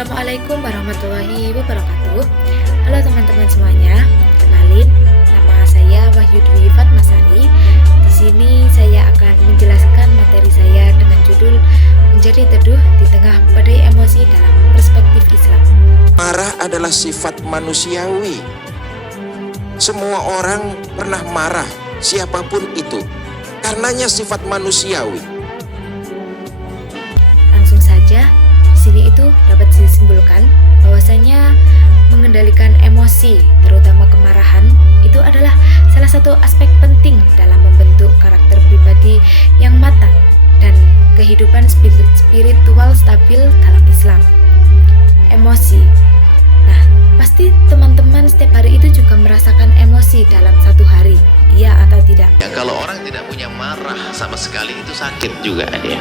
Assalamualaikum warahmatullahi wabarakatuh. Halo teman-teman semuanya, kenalin nama saya Wahyu Dwi Fatmasari. Di sini saya akan menjelaskan materi saya dengan judul Menjadi Teduh di Tengah Badai Emosi dalam Perspektif Islam. Marah adalah sifat manusiawi. Semua orang pernah marah, siapapun itu. Karenanya sifat manusiawi. Langsung saja, di sini itu dapat disimpulkan bahwasanya mengendalikan emosi, terutama kemarahan, itu adalah salah satu aspek penting dalam membentuk karakter pribadi yang matang dan kehidupan spiritual stabil dalam Islam. Emosi. Nah, pasti teman-teman setiap hari itu juga merasakan emosi dalam satu hari, iya atau tidak? Ya, kalau orang tidak punya marah sama sekali itu sakit juga dia.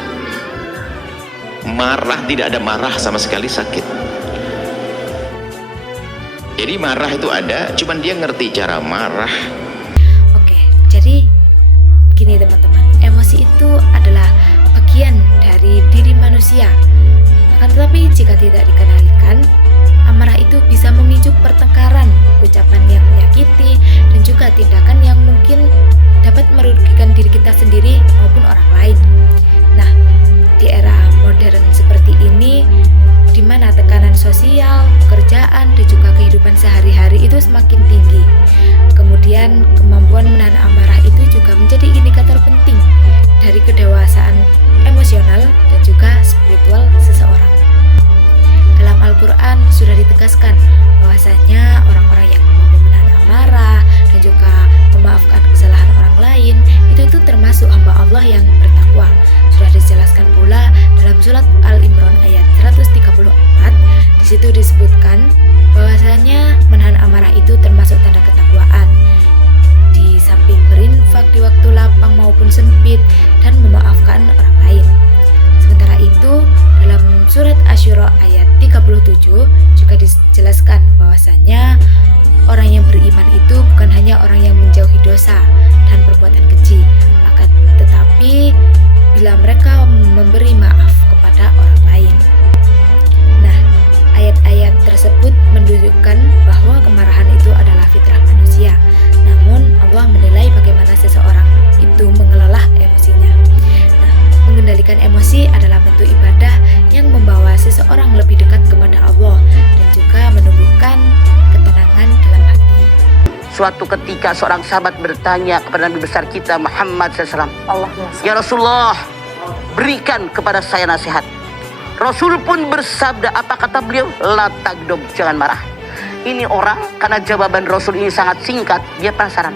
Marah, tidak ada marah sama sekali sakit. Jadi marah itu ada, cuman dia ngerti cara marah. Oke, jadi gini teman-teman, emosi itu adalah bagian dari diri manusia. Akan tetapi jika tidak dikendalikan, amarah itu bisa memicu pertengkaran, ucapan yang menyakiti, dan juga tindakan yang mungkin dapat merugikan diri kita sendiri maupun orang lain. Nah, di era modern seperti ini, di mana tekanan sosial, pekerjaan, dan juga kehidupan sehari-hari itu semakin tinggi. Kemudian, kemampuan menahan amarah itu juga menjadi indikator penting dari kedewasaan emosional dan juga spiritual seseorang. Dalam Al-Quran sudah ditegaskan bahwasanya orang-orang yang mampu menahan amarah dan juga memaafkan kesalahan orang lain itu termasuk hamba Allah yang bertakwa. Sudah dijelaskan pula dalam surat Al-Imran ayat 134. Di situ disebutkan bahwasanya menahan amarah itu termasuk tanda ketakwaan. Di samping berinfak di waktu lapang maupun sempit dan memaafkan orang lain. Sementara itu dalam surat Asy-Syura ayat 37 juga dijelaskan bahwasanya orang yang beriman itu bukan hanya orang yang menjauhi dosa dan perbuatan keji, akan tetapi bila mereka memberi maaf kepada orang lain. Nah, ayat-ayat tersebut menunjukkan bahwa kemarahan itu adalah fitrah manusia. Namun Allah menilai bagaimana seseorang itu mengelola emosinya. Nah, mengendalikan emosi adalah bentuk ibadah yang membawa seseorang lebih dekat kepada Allah dan juga menumbuhkan ketenangan dalam hati. Suatu ketika seorang sahabat bertanya kepada Nabi besar kita Muhammad SAW, "Ya Rasulullah, berikan kepada saya nasihat." Rasul pun bersabda, apa kata beliau? La tagdob, jangan marah. Ini orang, karena jawaban Rasul ini sangat singkat, dia penasaran.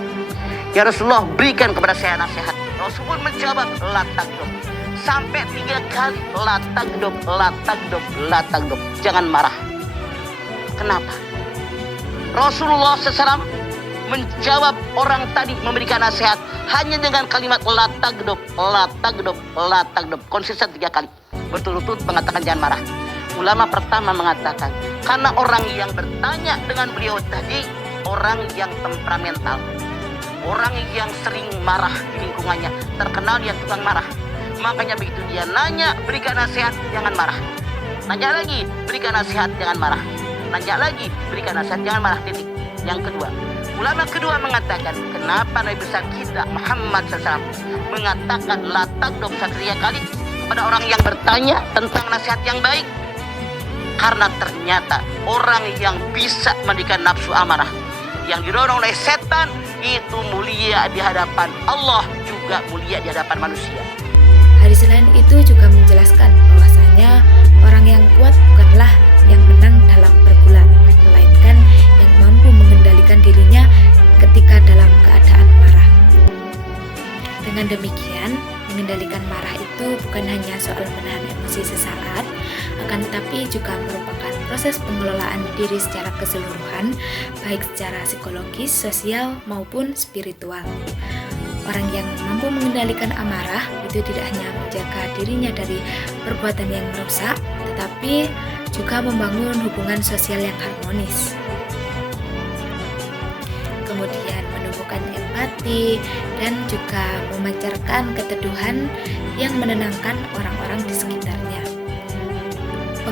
Ya Rasulullah, berikan kepada saya nasihat. Rasul pun menjawab, la tagdob. Sampai 3 kali, la tagdob, la tagdob, la tagdob, jangan marah. Kenapa? Rasulullah SAW menjawab orang tadi, memberikan nasihat hanya dengan kalimat la tagdob, la tagdob, la tagdob, konsisten 3 kali berturut-turut mengatakan jangan marah. Ulama pertama mengatakan karena orang yang bertanya dengan beliau tadi orang yang temperamental, orang yang sering marah di lingkungannya, terkenal dia tukang marah. Makanya begitu dia nanya, berikan nasihat, jangan marah. Nanya lagi, berikan nasihat, jangan marah. Nanya lagi, berikan nasihat, jangan marah, titik. Yang kedua, ulama kedua mengatakan kenapa Nabi besar kita Muhammad SAW mengatakan la tagdob 3 kali kepada orang yang bertanya tentang nasihat yang baik. Karena ternyata orang yang bisa mendikan nafsu amarah, yang didorong oleh setan, itu mulia di hadapan Allah, juga mulia di hadapan manusia. Hadis lain itu juga menjelaskan bahwasanya orang yang kuat bukanlah yang menang dalam bergulat, melainkan yang mampu mengendalikan dirinya ketika dalam keadaan marah. Dengan demikian, mengendalikan marah itu bukan hanya soal menahan emosi sesaat, akan tetapi juga merupakan proses pengelolaan diri secara keseluruhan, baik secara psikologis, sosial, maupun spiritual. Orang yang mampu mengendalikan amarah itu tidak hanya menjaga dirinya dari perbuatan yang merusak, tetapi juga membangun hubungan sosial yang harmonis. Kemudian menumbuhkan empati dan juga memancarkan keteduhan yang menenangkan orang-orang di sekitarnya.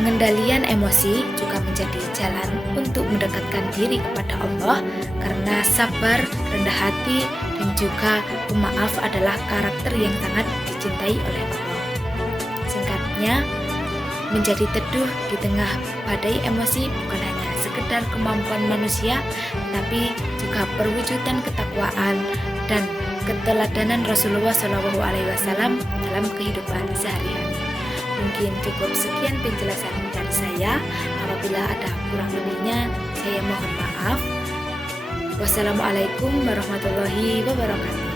Pengendalian emosi juga menjadi jalan untuk mendekatkan diri kepada Allah, karena sabar, rendah hati, dan juga pemaaf adalah karakter yang sangat dicintai oleh Allah. Singkatnya, menjadi teduh di tengah badai emosi bukan hanya sekedar kemampuan manusia, tapi juga perwujudan ketakwaan dan keteladanan Rasulullah SAW dalam kehidupan sehari-hari. Mungkin cukup sekian penjelasan dari saya. Apabila ada kurang lebihnya, saya mohon maaf. Wassalamualaikum warahmatullahi wabarakatuh.